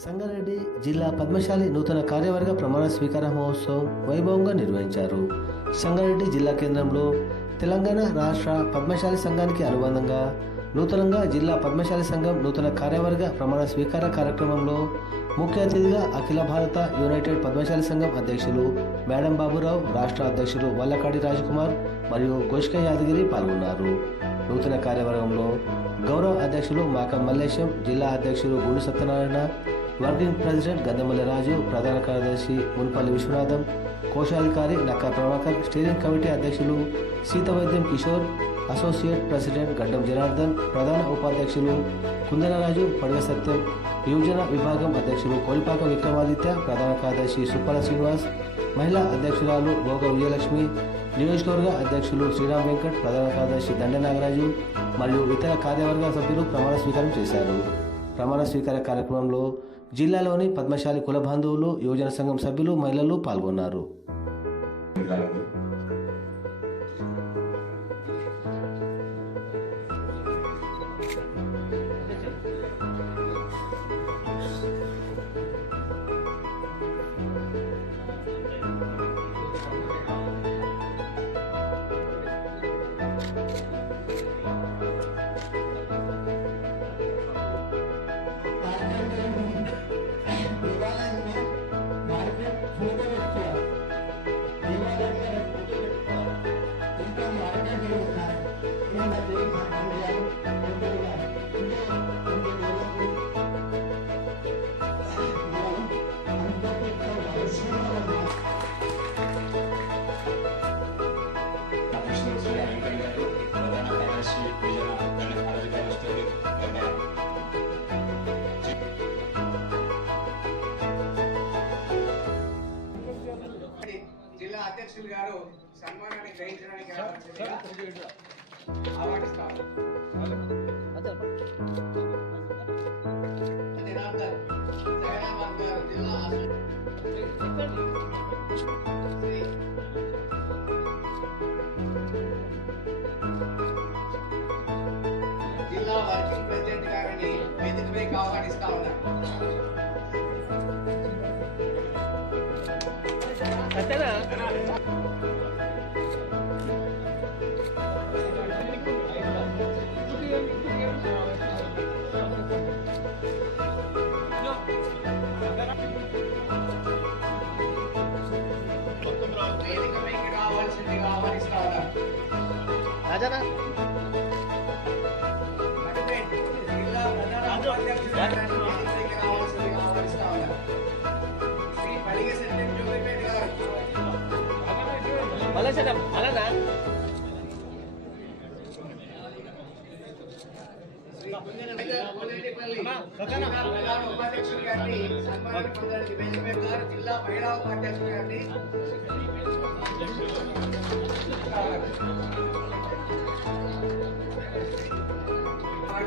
సంగారెడ్డి జిల్లా పద్మశాలి నూతన కార్యవర్గ ప్రమాణ స్వీకార మహోత్సవం వైభవంగా నిర్వహించారు. సంగారెడ్డి జిల్లా కేంద్రంలో తెలంగాణ రాష్ట్ర పద్మశాలి సంఘానికి అనుబంధంగా నూతనంగా జిల్లా పద్మశాలి సంఘం నూతన కార్యవర్గ ప్రమాణ స్వీకార కార్యక్రమంలో ముఖ్య అతిథిగా అఖిల భారత యునైటెడ్ పద్మశాలి సంఘం అధ్యక్షులు మేడం బాబురావు రాష్ట్ర అధ్యక్షులు వల్లకాడి రాజ్కుమార్ మరియు గోష్క యాదగిరి పాల్గొన్నారు. నూతన కార్యవర్గంలో గౌరవ అధ్యక్షులు మాక మల్లేశం జిల్లా అధ్యక్షులు గుండు సత్యనారాయణ వర్కింగ్ ప్రెసిడెంట్ గద్దమల్లి రాజు ప్రధాన కార్యదర్శి మున్పల్లి విశ్వనాథం కోశాధికారి నక్కా ప్రభాకర్ స్టీరింగ్ కమిటీ అధ్యక్షులు సీతవైద్యం కిషోర్ అసోసియేట్ ప్రెసిడెంట్ గడ్డం జనార్దన్ ప్రధాన ఉపాధ్యక్షులు కుందనరాజు పడగ సత్యం యువజన విభాగం అధ్యక్షులు కోల్పాక విక్రమాదిత్య ప్రధాన కార్యదర్శి సుప్పల శ్రీనివాస్ మహిళా అధ్యక్షురాలు భోగ విజయలక్ష్మి నియోజకవర్గ అధ్యక్షులు శ్రీరామ్ వెంకట్ ప్రధాన కార్యదర్శి దండ నాగరాజు మరియు ఇతర కార్యవర్గ సభ్యులు ప్రమాణ స్వీకారం చేశారు. ప్రమాణ స్వీకార కార్యక్రమంలో జిల్లాలోని పద్మశాలి కుల బంధువులు యువజన సంఘం సభ్యులు మహిళలు పాల్గొన్నారు. జిల్లా అధ్యక్షులు గారు సన్మానాన్ని గ్రహించడానికి ఆహ్వానిస్తాము జిల్లా వర్కింగ్ ప్రెసిడెంట్ గారిని వేదికపైకి ఆహ్వానిస్తా ఉన్నారు శ్రీ పుల్లెటిపల్లి జిల్లా ప్రధాన ఉపాధ్యక్షులు గారిని సన్మానం పొందడానికి వేదికపై గారు జిల్లా మహిళా ఉపాధ్యక్షులు గారిని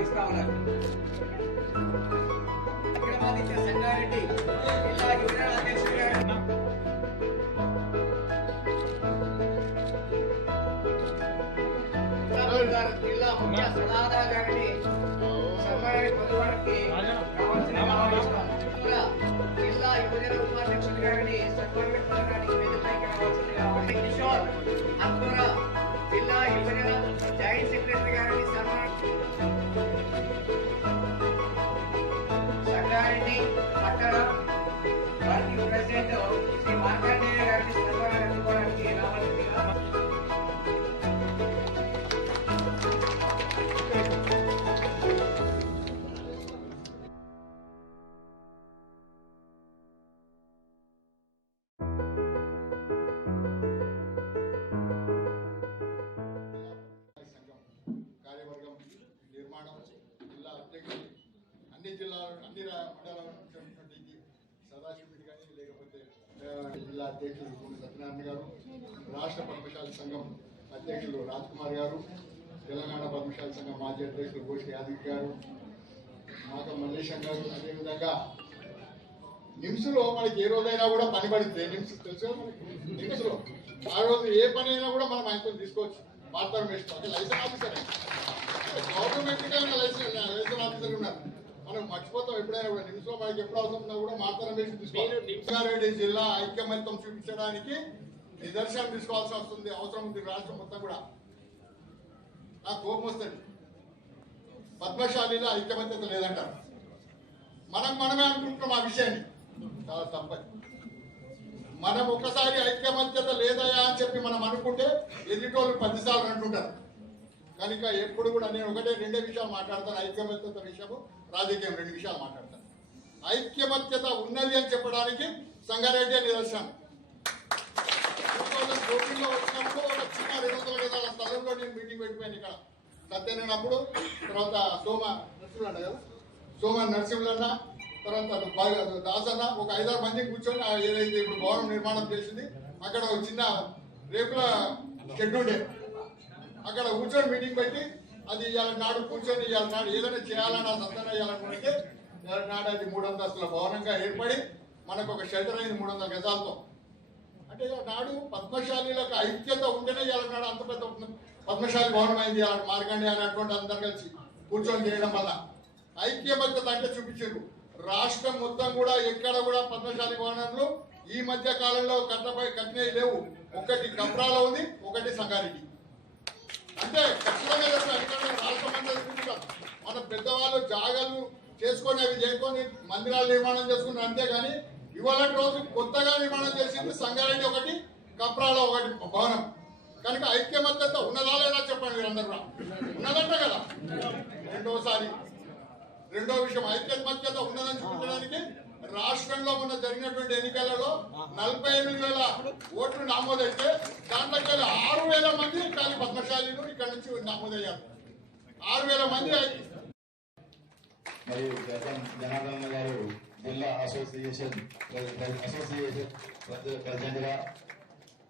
ఆహ్వానిస్తా ఉన్నారు విక్రమాదిత్య సంగారెడ్డి జిల్లా యువజన అధ్యక్షులు గారు రాహుల్ గారు జిల్లా ముఖ్య సలహాదారు గారిని సన్మానాన్ని పొందడానికి రావాల్సిందిగా ఆహ్వానిస్తాం. ఇంకా జిల్లా యువజన ఉపాధ్యక్షులు గారిని సన్మానాన్ని పొందడానికి వేదికపైకి రావాల్సిందిగా ఆహ్వానిస్తాం. కిషోర్ అంకుర జిల్లా యువజన జాయింట్ సెక్రటరీ గారిని సన్మానం సంగారెడ్డి పట్టణ వర్కింగ్ ప్రెసిడెంట్ శ్రీ మార్కండేయ గారిని సన్మానం అందుకోవడానికి రావాల్సిందిగా అధ్యక్షులు గుండు సత్యనారాయణ గారు రాష్ట్ర పద్మశాల సంఘం అధ్యక్షులు రాజ్ కుమార్ గారు తెలంగాణ పద్మశాల సంఘం మాజీ అధ్యక్షులు గోషి యాదవ్ గారు మాక మల్లేశం గారు. అదేవిధంగా నిమ్స్లో మనకి ఏ రోజైనా కూడా పని పడితే నిమ్స్ తెలుసు? నిమ్స్లో. ఆ రోజు ఏ పని అయినా కూడా మనం ఆయనతో తీసుకోవచ్చు. Part permission license officer. Government license license officer ఉన్నారు. మనం మర్చిపోతాం ఎప్పుడైనా కూడా నిమిషంలో మనకి ఎప్పుడు అవసరం ఉన్నా కూడా మాత్రం వేసి తీసుకోవాలి జిల్లా ఐక్యమత్యం చూపించడానికి నిదర్శనం తీసుకోవాల్సి వస్తుంది. అవసరం ఉంది రాష్ట్రం మొత్తం కూడా. నాకు కోపం వస్తుంది. పద్మశాలిలో ఐక్యమత్యత లేదంటారు. మనం మనమే అనుకుంటున్నాం ఆ విషయాన్ని. చాలా తప్పది మనం ఒకసారి ఐక్యమత్యత లేదయా అని చెప్పి మనం అనుకుంటే ఎదుటోళ్ళు పదిసార్లు అంటుంటారు. కనుక ఎప్పుడు కూడా నేను ఒకటే రెండే విషయాలు మాట్లాడతాను. ఐక్యమత్యత విషయము రాజకీయం రెండు విషయాలు మాట్లాడతాను. ఐక్యమత్యత ఉన్నది అని చెప్పడానికి సంగారెడ్డి నిదర్శనం. కోటిలో వచ్చినప్పుడు ఒక చిన్న రెండు వందల గజాల స్థలంలో నేను మీటింగ్ పెట్టిపోయాను ఇక్కడ. సత్యనప్పుడు తర్వాత సోమ నరసింహులు కదా? సోమ నరసింహులన్న తర్వాత దాసన్న ఒక ఐదారు మంది కూర్చొని ఏదైతే ఇప్పుడు భవనం నిర్మాణం చేసింది అక్కడ ఒక చిన్న రేపుల షెడ్ ఉండే. అక్కడ కూర్చొని మీటింగ్ పెట్టి అది ఇవాళ నాడు కూర్చొని ఇవాళ నాడు ఏదైనా చేయాలని ఆ సంతానం చేయాలనుకుంటే ఇవాళ నాడు అది మూడు అంతస్తుల భవనంగా ఏర్పడి మనకు ఒక షెల్టర్ అయింది మూడు వందల గజాలతో. అంటే ఇలా నాడు పద్మశాలిలకు ఐక్యత ఉంటేనే ఇవాళ నాడు అంత పెద్ద పద్మశాలి భవనం అయింది ఇవాళ మార్గండి అనేటువంటి అందరు కలిసి కూర్చొని చేయడం వల్ల. ఐక్యమత్యత అంటే చూపించారు. రాష్ట్రం మొత్తం కూడా ఎక్కడ కూడా పద్మశాలి భవనంలో ఈ మధ్య కాలంలో కట్టపై కట్టినవి లేవు. ఒకటి కప్రాలో ఉంది ఒకటి సంగారెడ్డి. అంటే ఖచ్చితంగా చెప్తాను ఎందుకంటే రాష్ట్రం అంతా మన పెద్దవాళ్ళు జాగాలు చేసుకొని అవి చేసుకొని మందిరాలు నిర్మాణం చేసుకున్నారు అంతేగాని ఇవాళ రోజు కొత్తగా నిర్మాణం చేసింది సంగారెడ్డి ఒకటి కప్రాలో ఒకటి భవనం. కనుక ఐక్యమత్యత ఉన్నదా లేదా చెప్పండి మీరందరూ కూడా. ఉన్నదంట కదా. రెండోసారి రెండో విషయం ఐక్యమత్యత ఉన్నదని రాష్ట్రంలో మొన్న జరిగినటువంటి ఎన్నికలలో నలభై ఎనిమిది వేల ఓట్లు నమోదైతే దాంట్లో ఆరు వేల మంది ఖాళీ పద్మశాలీలు ఇక్కడ నుంచి నమోదయ్యారు. ఆరు వేల మంది మరియు జనార్దన్ గారు జిల్లా అసోసియేషన్ అసోసియేషన్ ప్రెసి- ప్రెసిడెంట్గా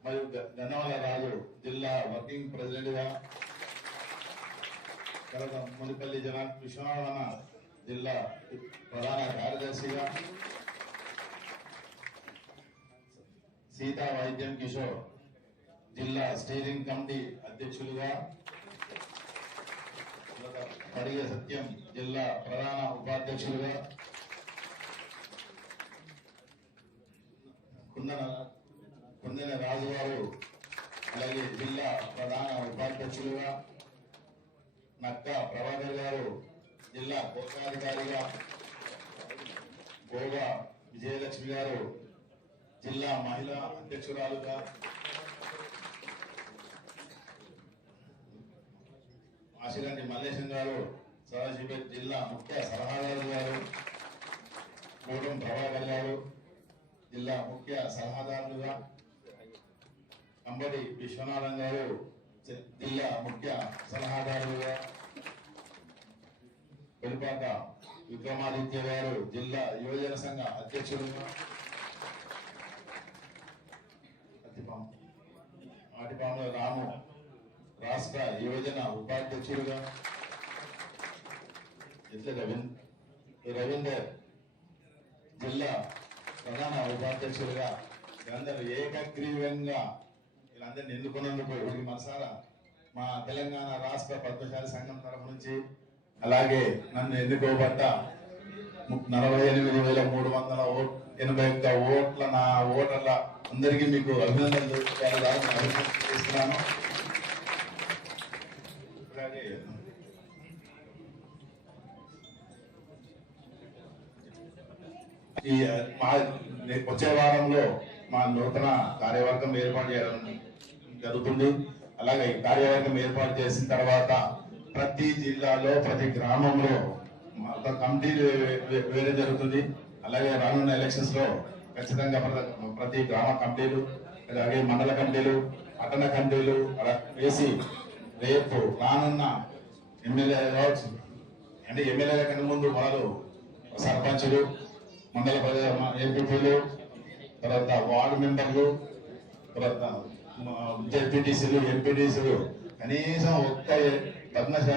మరియు గన్నవల రాజు జిల్లా వర్కింగ్ ప్రెసిడెంట్గా తర్వాత మునిపల్లి జన విశ్వనాథన జిల్లా ప్రధాన కార్యదర్శిగా సీతా వైద్యం కిషోర్ జిల్లా స్టీరింగ్ కమిటీ అధ్యక్షులుగా పడిగ సత్యం జిల్లా ప్రధాన ఉపాధ్యక్షులుగా కుందన కుందన రాజు గారు అలాగే జిల్లా ప్రధాన ఉపాధ్యక్షులుగా నక్క ప్రభాకర్ గారు జిల్లా కోశాధికారిగా గోగా విజయలక్ష్మి గారు జిల్లా మహిళా అధ్యక్షురాలుగా ఆశిరంటి మల్లేశం గారు సదాశివపేట జిల్లా ముఖ్య సలహాదారు గారు కోటం ప్రభాకర్ గారు జిల్లా ముఖ్య సలహాదారులుగా అంబడి విశ్వనాథం గారు జిల్లా ముఖ్య సలహాదారులుగా వెలుపాక విక్రమాదిత్య గారు జిల్లా యువజన సంఘ అధ్యక్షుడు. ఆటిపాముల రాము రాష్ట్ర యువజన ఉపాధ్యక్షుడుగా ఇట్లా రవీందర్ జిల్లా ప్రధాన ఉపాధ్యక్షులుగా వీళ్ళందరూ ఏకగ్రీవంగా వీళ్ళందరినీ ఎన్నుకున్నందుకు వీరికి మనసారా మా తెలంగాణ రాష్ట్ర పద్మశాలి సంఘం తరఫు నుంచి అలాగే నన్ను ఎన్నుకోబడ్డ ము- నలభై ఎనిమిది వేల మూడు వందల ఓట్ ఎనభై ఒక్క ఓట్ల నా ఓటర్ల అందరికీ మీకు అభినందనలు చేస్తున్నాను. అలాగే ఈ మా వచ్చే వారంలో మా నూతన కార్యవర్గం ఏర్పాటు చేయడం జరుగుతుంది. అలాగే ఈ కార్యవర్గం ఏర్పాటు చేసిన తర్వాత ప్రతి జిల్లాలో ప్రతి గ్రామంలో మా ఒక కమిటీలు వేరే జరుగుతుంది. అలాగే రానున్న ఎలక్షన్స్లో ఖచ్చితంగా ప్రతి- ప్రతి గ్రామ కమిటీలు అలాగే మండల కమిటీలు పట్టణ కమిటీలు అలా వేసి రేపు రానున్న ఎమ్మెల్యే కావచ్చు అంటే ఎమ్మెల్యేల కన్నా ముందు వాళ్ళు సర్పంచులు మండల ప్రజా ఎంపీపీలు తర్వాత వార్డు మెంబర్లు తర్వాత జెడ్పీటీసీలు ఎంపీటీసీలు కనీసం ఒక్క పద్మశాలి